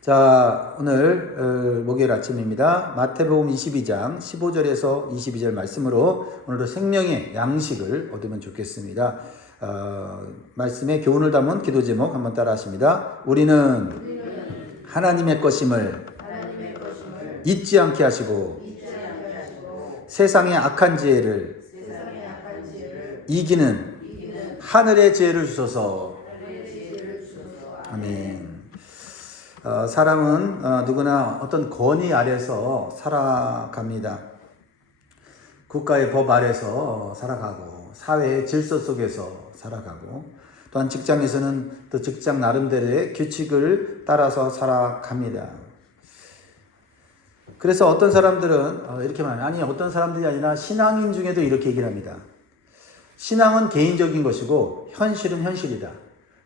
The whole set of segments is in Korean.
자, 오늘 목요일 아침입니다. 마태복음 22장 15절에서 22절 말씀으로 오늘도 생명의 양식을 얻으면 좋겠습니다. 말씀에 교훈을 담은 기도 제목 한번 따라 하십니다. 우리는 하나님의 것임을 잊지 않게 하시고 세상의 악한 지혜를 이기는 하늘의 지혜를 주소서. 아멘. 사람은 누구나 어떤 권위 아래서 살아갑니다. 국가의 법 아래서 살아가고 사회의 질서 속에서 살아가고 또한 직장에서는 또 직장 나름대로의 규칙을 따라서 살아갑니다. 그래서 어떤 사람들은 이렇게 말해요. 아니, 어떤 사람들이 아니라 신앙인 중에도 이렇게 얘기를 합니다. 신앙은 개인적인 것이고 현실은 현실이다.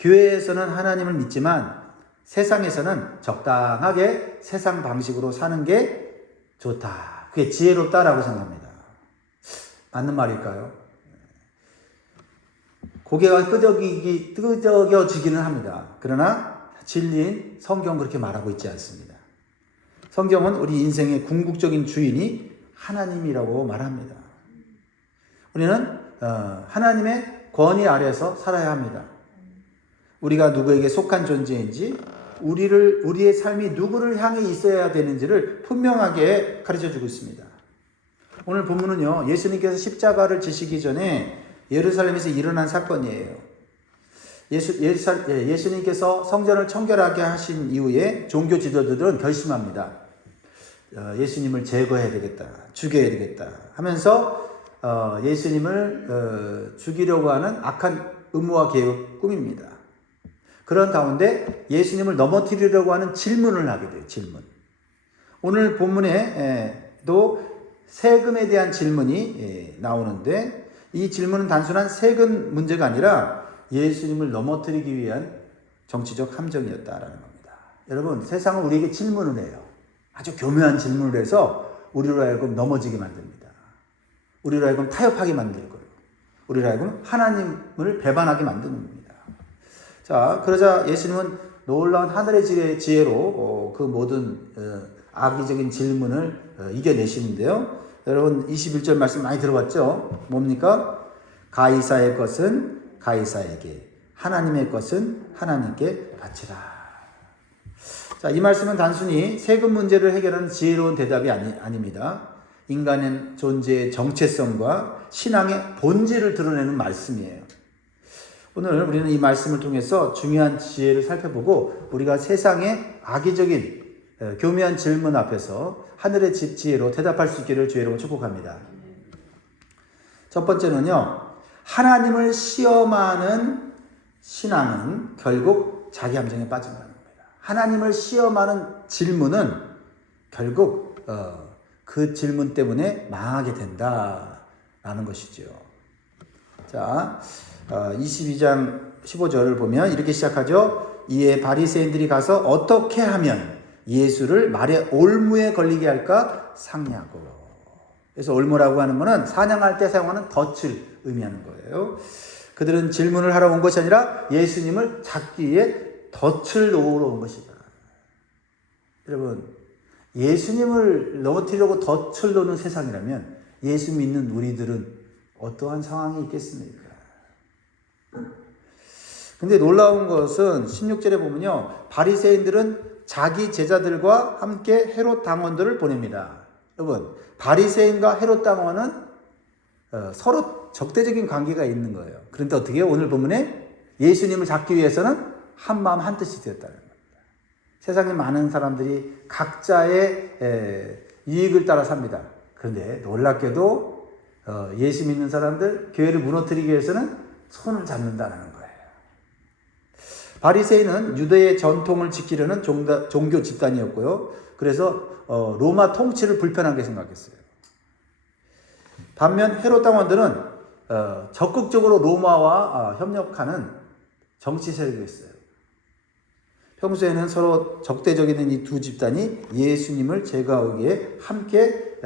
교회에서는 하나님을 믿지만 세상에서는 적당하게 세상 방식으로 사는 게 좋다. 그게 지혜롭다라고 생각합니다. 맞는 말일까요? 고개가 끄덕여지기는 합니다. 그러나 진리인 성경은 그렇게 말하고 있지 않습니다. 성경은 우리 인생의 궁극적인 주인이 하나님이라고 말합니다. 우리는 하나님의 권위 아래서 살아야 합니다. 우리가 누구에게 속한 존재인지 우리의 삶이 누구를 향해 있어야 되는지를 분명하게 가르쳐주고 있습니다. 오늘 본문은요, 예수님께서 십자가를 지시기 전에 예루살렘에서 일어난 사건이에요. 예수님께서 성전을 청결하게 하신 이후에 종교 지도자들은 결심합니다. 예수님을 제거해야 되겠다, 죽여야 되겠다 하면서 예수님을 죽이려고 하는 악한 음모와 계획을 꾸밉니다. 그런 가운데 예수님을 넘어뜨리려고 하는 질문을 하게 돼요. 질문. 오늘 본문에도 세금에 대한 질문이 나오는데 이 질문은 단순한 세금 문제가 아니라 예수님을 넘어뜨리기 위한 정치적 함정이었다라는 겁니다. 여러분, 세상은 우리에게 질문을 해요. 아주 교묘한 질문을 해서 우리로 하여금 넘어지게 만듭니다. 우리로 하여금 타협하게 만들고요. 우리로 하여금 하나님을 배반하게 만드는 겁니다. 자, 그러자 예수님은 놀라운 하늘의 지혜로 그 모든 악의적인 질문을 이겨내시는데요. 여러분 21절 말씀 많이 들어봤죠? 뭡니까? 가이사의 것은 가이사에게, 하나님의 것은 하나님께 바치라. 자, 이 말씀은 단순히 세금 문제를 해결하는 지혜로운 대답이 아닙니다. 인간의 존재의 정체성과 신앙의 본질을 드러내는 말씀이에요. 오늘 우리는 이 말씀을 통해서 중요한 지혜를 살펴보고 우리가 세상의 악의적인 교묘한 질문 앞에서 하늘의 지혜로 대답할 수 있기를 주의 이름으로 축복합니다. 첫 번째는요, 하나님을 시험하는 신앙은 결국 자기 함정에 빠진다는 겁니다. 하나님을 시험하는 질문은 결국 그 질문 때문에 망하게 된다라는 것이죠. 자, 22장 15절을 보면 이렇게 시작하죠. 이에 바리새인들이 가서 어떻게 하면 예수를 말의 올무에 걸리게 할까 상의하고. 그래서 올무라고 하는 것은 사냥할 때 사용하는 덫을 의미하는 거예요. 그들은 질문을 하러 온 것이 아니라 예수님을 잡기 위해 덫을 놓으러 온 것이다. 여러분, 예수님을 넘어뜨리려고 덫을 놓는 세상이라면 예수 믿는 우리들은 어떠한 상황이 있겠습니까? 근데 놀라운 것은 16절에 보면요, 바리새인들은 자기 제자들과 함께 헤롯 당원들을 보냅니다. 여러분, 바리새인과 헤롯 당원은 서로 적대적인 관계가 있는 거예요. 그런데 어떻게 해요? 오늘 본문에 예수님을 잡기 위해서는 한 마음 한 뜻이 되었다는 겁니다. 세상에 많은 사람들이 각자의 이익을 따라 삽니다. 그런데 놀랍게도 예수 믿는 사람들, 교회를 무너뜨리기 위해서는 손을 잡는다는 거예요. 바리새인은 유대의 전통을 지키려는 종교 집단이었고요. 그래서 로마 통치를 불편하게 생각했어요. 반면 헤롯 당원들은 적극적으로 로마와 협력하는 정치 세력이었어요. 평소에는 서로 적대적인 이 두 집단이 예수님을 제거하기 위해 함께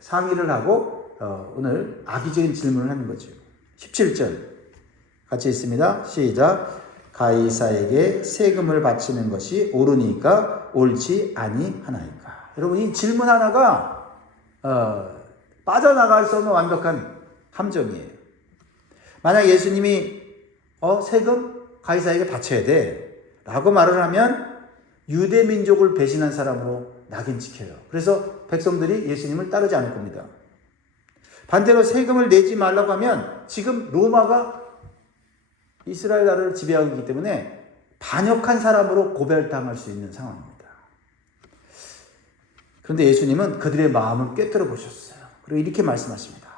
상의를 하고 오늘 악의적인 질문을 하는 거죠. 17절 같이 있습니다. 시작. 가이사에게 세금을 바치는 것이 옳으니까 옳지 아니하나이까. 여러분, 이 질문 하나가 빠져나갈 수 없는 완벽한 함정이에요. 만약 예수님이 세금 가이사에게 바쳐야 돼 라고 말을 하면 유대 민족을 배신한 사람으로 낙인 찍혀요. 그래서 백성들이 예수님을 따르지 않을 겁니다. 반대로 세금을 내지 말라고 하면 지금 로마가 이스라엘 나라를 지배하고 있기 때문에 반역한 사람으로 고발당할 수 있는 상황입니다. 그런데 예수님은 그들의 마음을 꿰뚫어 보셨어요. 그리고 이렇게 말씀하십니다.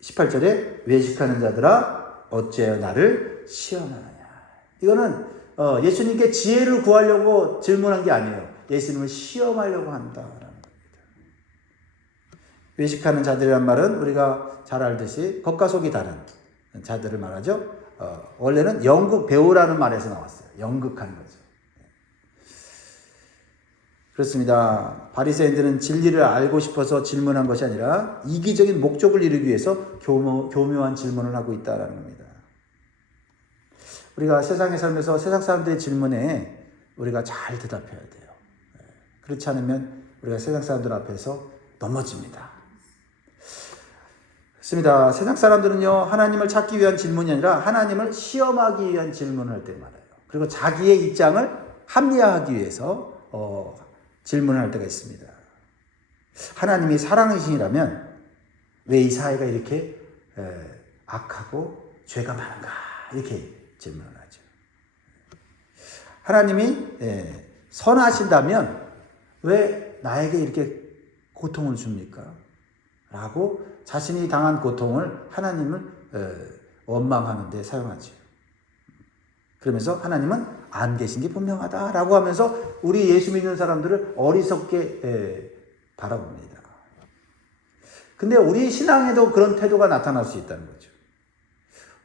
18절에 외식하는 자들아 어찌하여 나를 시험하느냐. 이거는 예수님께 지혜를 구하려고 질문한 게 아니에요. 예수님을 시험하려고 한다라는 겁니다. 외식하는 자들이란 말은 우리가 잘 알듯이 겉과 속이 다른 자들을 말하죠. 원래는 연극 배우라는 말에서 나왔어요. 연극하는 거죠. 그렇습니다. 바리새인들은 진리를 알고 싶어서 질문한 것이 아니라 이기적인 목적을 이루기 위해서 교묘한 질문을 하고 있다는 겁니다. 우리가 세상에 살면서 세상 사람들의 질문에 우리가 잘 대답해야 돼요. 그렇지 않으면 우리가 세상 사람들 앞에서 넘어집니다. 그렇습니다. 세상 사람들은요, 하나님을 찾기 위한 질문이 아니라 하나님을 시험하기 위한 질문을 할 때 말해요. 그리고 자기의 입장을 합리화하기 위해서 질문을 할 때가 있습니다. 하나님이 사랑이시라면 왜 이 사회가 이렇게 악하고 죄가 많은가? 이렇게 질문을 하죠. 하나님이 선하신다면 왜 나에게 이렇게 고통을 줍니까? 라고 자신이 당한 고통을 하나님을 원망하는 데 사용하죠. 그러면서 하나님은 안 계신 게 분명하다라고 하면서 우리 예수 믿는 사람들을 어리석게 바라봅니다. 근데 우리 신앙에도 그런 태도가 나타날 수 있다는 거죠.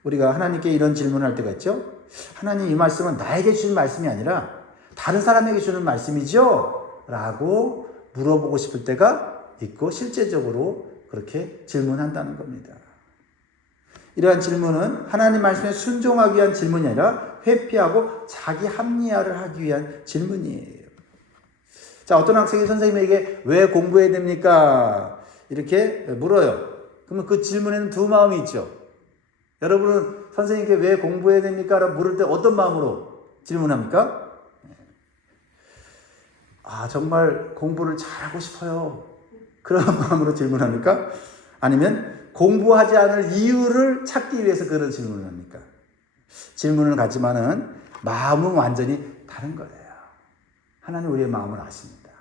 우리가 하나님께 이런 질문을 할 때가 있죠. 하나님, 이 말씀은 나에게 주신 말씀이 아니라 다른 사람에게 주는 말씀이죠? 라고 물어보고 싶을 때가 있고 실제적으로 그렇게 질문한다는 겁니다. 이러한 질문은 하나님 말씀에 순종하기 위한 질문이 아니라 회피하고 자기 합리화를 하기 위한 질문이에요. 자, 어떤 학생이 선생님에게 왜 공부해야 됩니까? 이렇게 물어요. 그러면 그 질문에는 두 마음이 있죠. 여러분은 선생님께 왜 공부해야 됩니까? 라고 물을 때 어떤 마음으로 질문합니까? 정말 공부를 잘하고 싶어요. 그런 마음으로 질문합니까? 아니면 공부하지 않을 이유를 찾기 위해서 그런 질문을 합니까? 질문을 갖지만은 마음은 완전히 다른 거예요. 하나님 우리의 마음을 아십니다.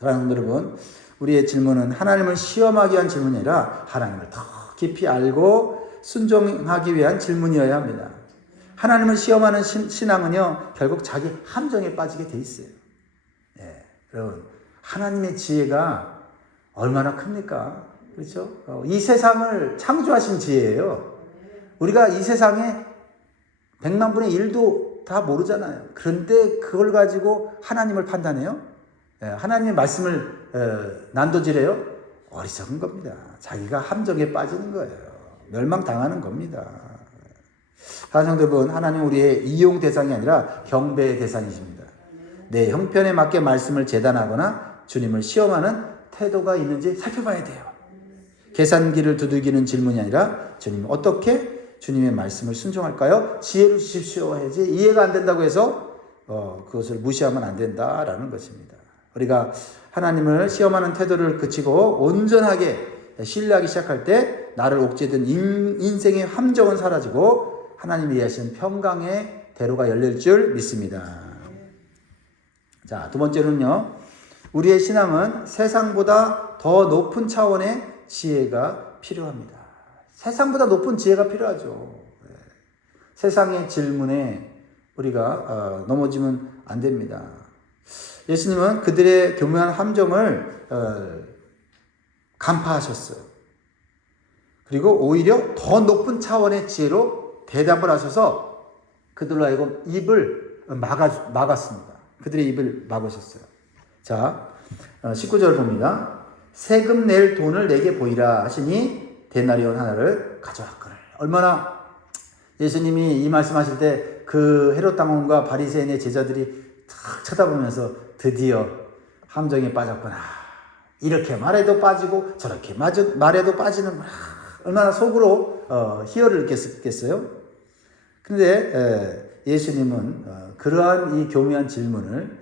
사랑하는 여러분, 우리의 질문은 하나님을 시험하기 위한 질문이 아니라 하나님을 더 깊이 알고 순종하기 위한 질문이어야 합니다. 하나님을 시험하는 신앙은요, 결국 자기 함정에 빠지게 돼 있어요. 여러분, 하나님의 지혜가 얼마나 큽니까? 그렇죠? 이 세상을 창조하신 지혜예요. 우리가 이 세상에 100만 분의 1도 다 모르잖아요. 그런데 그걸 가지고 하나님을 판단해요? 하나님의 말씀을 난도질해요? 어리석은 겁니다. 자기가 함정에 빠지는 거예요. 멸망당하는 겁니다. 사랑하는 여러분, 하나님 우리의 이용 대상이 아니라 경배의 대상이십니다. 내 형편에 맞게 말씀을 재단하거나 주님을 시험하는 태도가 있는지 살펴봐야 돼요. 계산기를 두들기는 질문이 아니라 주님 어떻게 주님의 말씀을 순종할까요? 지혜를 주십시오 해야지 이해가 안 된다고 해서 그것을 무시하면 안 된다라는 것입니다. 우리가 하나님을 시험하는 태도를 그치고 온전하게 신뢰하기 시작할 때 나를 옥죄던 인생의 함정은 사라지고 하나님이 예하신 평강의 대로가 열릴 줄 믿습니다. 자, 두 번째는요. 우리의 신앙은 세상보다 더 높은 차원의 지혜가 필요합니다. 세상보다 높은 지혜가 필요하죠. 세상의 질문에 우리가 넘어지면 안 됩니다. 예수님은 그들의 교묘한 함정을 간파하셨어요. 그리고 오히려 더 높은 차원의 지혜로 대답을 하셔서 그들로 하여금 입을 막았습니다. 그들의 입을 막으셨어요. 자, 19절 봅니다. 세금 낼 돈을 내게 보이라 하시니 데나리온 하나를 가져왔거늘. 얼마나 예수님이 이 말씀하실 때 그 헤롯 당원과 바리새인의 제자들이 탁 쳐다보면서 드디어 함정에 빠졌구나. 이렇게 말해도 빠지고 저렇게 말해도 빠지는구나. 얼마나 속으로 희열을 느꼈겠어요. 그런데 예수님은 그러한 이 교묘한 질문을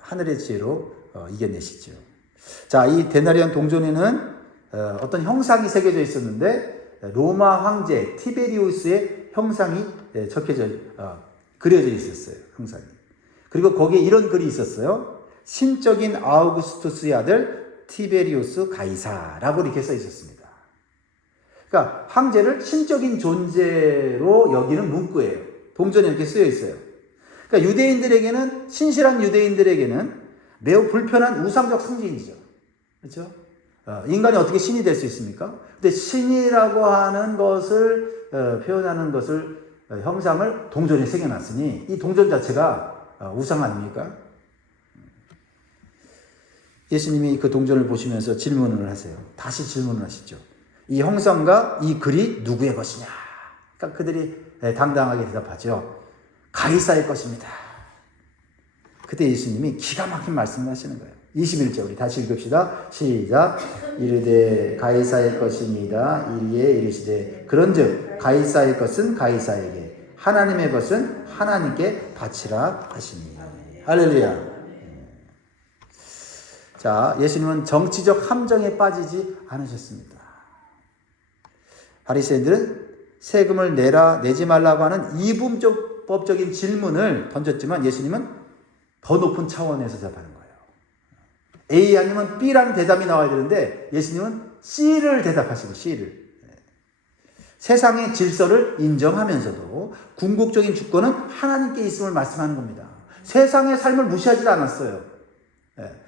하늘의 지혜로 이겨내시죠. 자, 이 데나리온 동전에는 어떤 형상이 새겨져 있었는데 로마 황제 티베리우스의 형상이 그려져 있었어요. 형상이. 그리고 거기에 이런 글이 있었어요. 신적인 아우구스투스의 아들 티베리우스 가이사라고 이렇게 써 있었습니다. 그러니까 황제를 신적인 존재로 여기는 문구예요. 동전에 이렇게 쓰여 있어요. 그러니까 유대인들에게는, 신실한 유대인들에게는 매우 불편한 우상적 상징이죠. 그렇죠? 인간이 어떻게 신이 될 수 있습니까? 근데 신이라고 하는 것을 표현하는 것을 형상을 동전에 새겨놨으니 이 동전 자체가 우상 아닙니까? 예수님이 그 동전을 보시면서 질문을 하세요. 다시 질문을 하시죠. 이 형상과 이 글이 누구의 것이냐? 그러니까 그들이 당당하게 대답하죠. 가이사의 것입니다. 그때 예수님이 기가 막힌 말씀을 하시는 거예요. 21절 우리 다시 읽읍시다. 시작. 이르되 가이사의 것입니다. 이리에 이르시되 그런즉 가이사의 것은 가이사에게 하나님의 것은 하나님께 바치라 하시니. 할렐루야. 자, 예수님은 정치적 함정에 빠지지 않으셨습니다. 바리새인들은 세금을 내지 말라고 하는 이분법적인 질문을 던졌지만 예수님은 더 높은 차원에서 대답하는 거예요. A 아니면 B라는 대답이 나와야 되는데 예수님은 C를 대답하시고 C를. 세상의 질서를 인정하면서도 궁극적인 주권은 하나님께 있음을 말씀하는 겁니다. 세상의 삶을 무시하지 않았어요.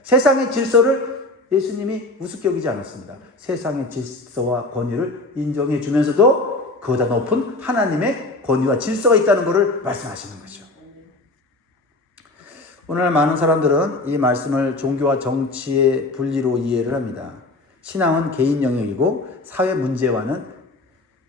세상의 질서를 예수님이 우습게 여기지 않았습니다. 세상의 질서와 권위를 인정해 주면서도 그보다 높은 하나님의 권위와 질서가 있다는 것을 말씀하시는 거죠. 오늘날 많은 사람들은 이 말씀을 종교와 정치의 분리로 이해를 합니다. 신앙은 개인 영역이고 사회 문제와는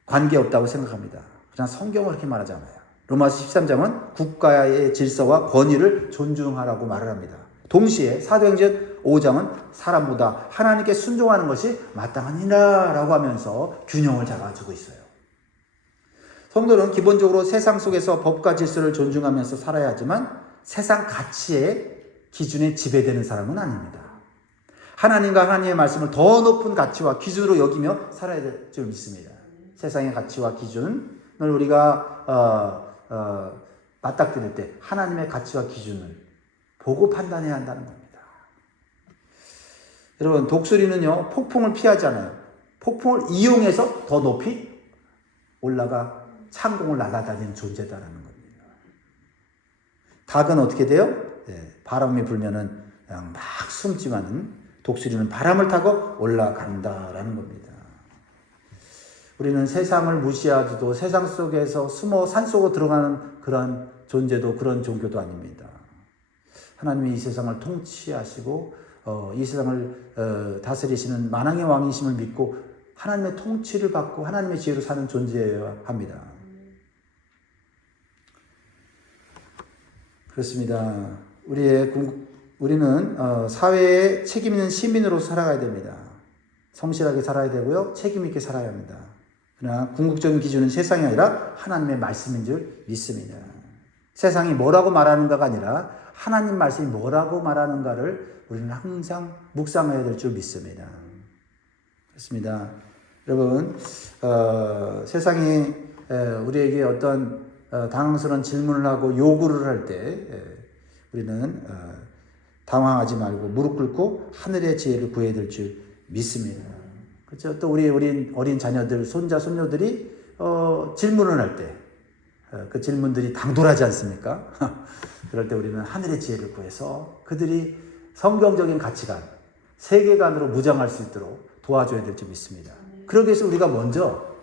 관계없다고 생각합니다. 그러나 성경은 그렇게 말하지 않아요. 로마서 13장은 국가의 질서와 권위를 존중하라고 말을 합니다. 동시에 사도행전 5장은 사람보다 하나님께 순종하는 것이 마땅하니라 라고 하면서 균형을 잡아주고 있어요. 성도는 기본적으로 세상 속에서 법과 질서를 존중하면서 살아야 하지만 세상 가치의 기준에 지배되는 사람은 아닙니다. 하나님과 하나님의 말씀을 더 높은 가치와 기준으로 여기며 살아야 될 줄 믿습니다. 세상의 가치와 기준을 우리가 맞닥뜨릴 때 하나님의 가치와 기준을 보고 판단해야 한다는 겁니다. 여러분, 독수리는요 폭풍을 피하잖아요. 폭풍을 이용해서 더 높이 올라가 창공을 날아다니는 존재다라는 겁니다. 닭은 어떻게 돼요? 바람이 불면은 그냥 막 숨지만은 독수리는 바람을 타고 올라간다라는 겁니다. 우리는 세상을 무시하지도 세상 속에서 숨어 산속으로 들어가는 그런 존재도 그런 종교도 아닙니다. 하나님이 이 세상을 통치하시고 이 세상을 다스리시는 만왕의 왕이심을 믿고 하나님의 통치를 받고 하나님의 지혜로 사는 존재여야 합니다. 그렇습니다. 우리는 사회에 책임 있는 시민으로 살아가야 됩니다. 성실하게 살아야 되고요. 책임 있게 살아야 합니다. 그러나 궁극적인 기준은 세상이 아니라 하나님의 말씀인 줄 믿습니다. 세상이 뭐라고 말하는가가 아니라 하나님 말씀이 뭐라고 말하는가를 우리는 항상 묵상해야 될 줄 믿습니다. 그렇습니다. 여러분, 세상이 우리에게 어떤 당황스러운 질문을 하고 요구를 할 때 우리는 당황하지 말고 무릎 꿇고 하늘의 지혜를 구해야 될 줄 믿습니다. 그렇죠? 또 우리 어린 자녀들, 손자, 손녀들이 질문을 할 때 그 질문들이 당돌하지 않습니까? 그럴 때 우리는 하늘의 지혜를 구해서 그들이 성경적인 가치관, 세계관으로 무장할 수 있도록 도와줘야 될 줄 믿습니다. 그러기 위해서 우리가 먼저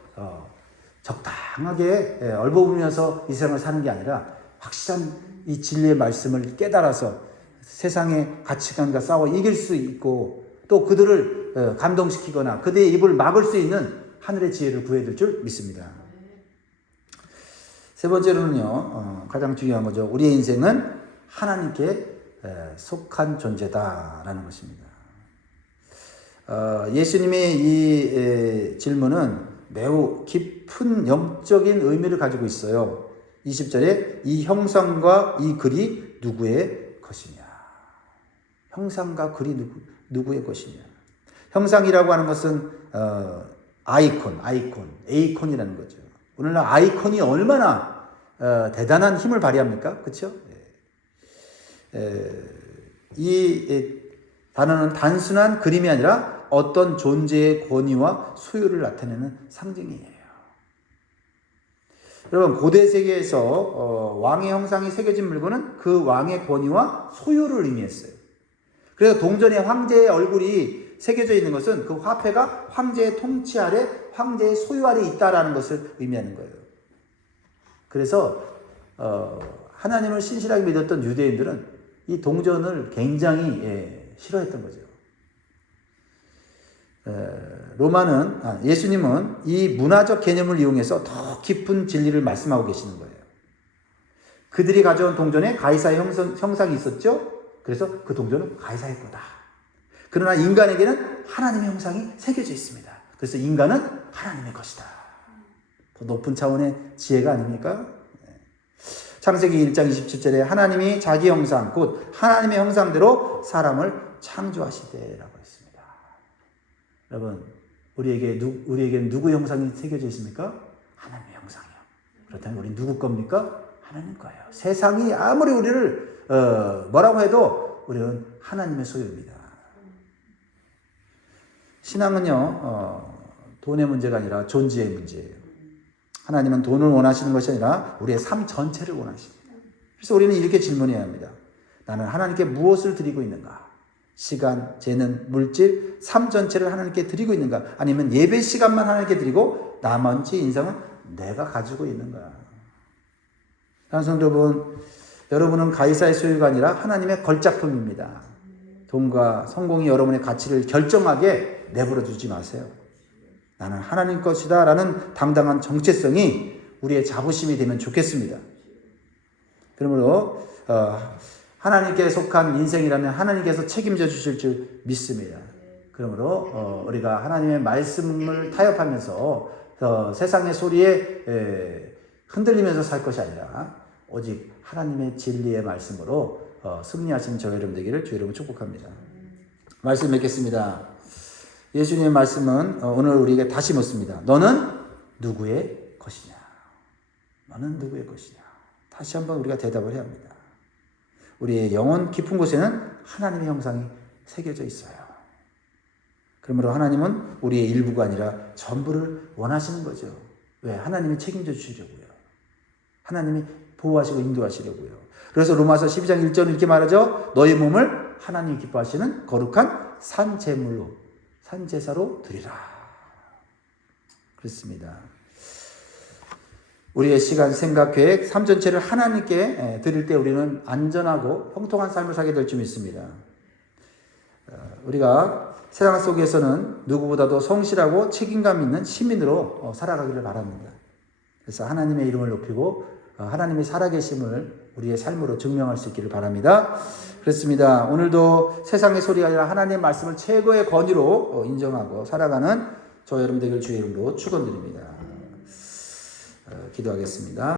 적당하게 얼버무리면서 이 세상을 사는 게 아니라 확실한 이 진리의 말씀을 깨달아서 세상의 가치관과 싸워 이길 수 있고 또 그들을 감동시키거나 그들의 입을 막을 수 있는 하늘의 지혜를 구해야 될 줄 믿습니다. 세 번째로는요, 가장 중요한 거죠. 우리의 인생은 하나님께 속한 존재다라는 것입니다. 예수님의 이 질문은 매우 깊은 영적인 의미를 가지고 있어요. 20절에 이 형상과 이 글이 누구의 것이냐. 형상과 글이 누구의 것이냐. 형상이라고 하는 것은 에이콘이라는 거죠. 오늘날 아이콘이 얼마나 대단한 힘을 발휘합니까? 그렇죠? 이 단어는 단순한 그림이 아니라 어떤 존재의 권위와 소유를 나타내는 상징이에요. 여러분, 고대 세계에서 왕의 형상이 새겨진 물건은 그 왕의 권위와 소유를 의미했어요. 그래서 동전에 황제의 얼굴이 새겨져 있는 것은 그 화폐가 황제의 통치 아래, 황제의 소유 아래 있다라는 것을 의미하는 거예요. 그래서 하나님을 신실하게 믿었던 유대인들은 이 동전을 굉장히 싫어했던 거죠. 예수님은 이 문화적 개념을 이용해서 더 깊은 진리를 말씀하고 계시는 거예요. 그들이 가져온 동전에 가이사의 형상이 있었죠. 그래서 그 동전은 가이사의 거다. 그러나 인간에게는 하나님의 형상이 새겨져 있습니다. 그래서 인간은 하나님의 것이다. 더 높은 차원의 지혜가 아닙니까? 창세기 1장 27절에 하나님이 자기 형상, 곧 하나님의 형상대로 사람을 창조하시되라고 했습니다. 여러분, 우리에게는 누구의 형상이 새겨져 있습니까? 하나님의 형상이요. 그렇다면 우리는 누구 겁니까? 하나님 거예요. 세상이 아무리 우리를 뭐라고 해도 우리는 하나님의 소유입니다. 신앙은요, 돈의 문제가 아니라 존재의 문제예요. 하나님은 돈을 원하시는 것이 아니라 우리의 삶 전체를 원하십니다. 그래서 우리는 이렇게 질문해야 합니다. 나는 하나님께 무엇을 드리고 있는가? 시간, 재능, 물질, 삶 전체를 하나님께 드리고 있는가? 아니면 예배 시간만 하나님께 드리고 나머지 인생은 내가 가지고 있는가? 성도 여러분은 가이사의 소유가 아니라 하나님의 걸작품입니다. 돈과 성공이 여러분의 가치를 결정하게 내버려 두지 마세요. 나는 하나님 것이다 라는 당당한 정체성이 우리의 자부심이 되면 좋겠습니다. 그러므로 하나님께 속한 인생이라면 하나님께서 책임져 주실 줄 믿습니다. 그러므로 우리가 하나님의 말씀을 타협하면서 세상의 소리에 흔들리면서 살 것이 아니라 오직 하나님의 진리의 말씀으로 승리하신 저 여러분 되기를 주 여러분 축복합니다. 말씀 맺겠습니다. 예수님의 말씀은 오늘 우리에게 다시 묻습니다. 너는 누구의 것이냐? 너는 누구의 것이냐? 다시 한번 우리가 대답을 해야 합니다. 우리의 영혼 깊은 곳에는 하나님의 형상이 새겨져 있어요. 그러므로 하나님은 우리의 일부가 아니라 전부를 원하시는 거죠. 왜? 하나님이 책임져 주시려고요. 하나님이 보호하시고 인도하시려고요. 그래서 로마서 12장 1절은 이렇게 말하죠. 너희 몸을 하나님이 기뻐하시는 거룩한 산제물로, 산제사로 드리라. 그렇습니다. 우리의 시간, 생각, 계획, 삶 전체를 하나님께 드릴 때 우리는 안전하고 형통한 삶을 살게 될 줄 믿습니다. 우리가 세상 속에서는 누구보다도 성실하고 책임감 있는 시민으로 살아가기를 바랍니다. 그래서 하나님의 이름을 높이고 하나님의 살아계심을 우리의 삶으로 증명할 수 있기를 바랍니다. 그렇습니다. 오늘도 세상의 소리가 아니라 하나님의 말씀을 최고의 권위로 인정하고 살아가는 저 여러분 되길 주의 이름으로 축원드립니다. 기도하겠습니다.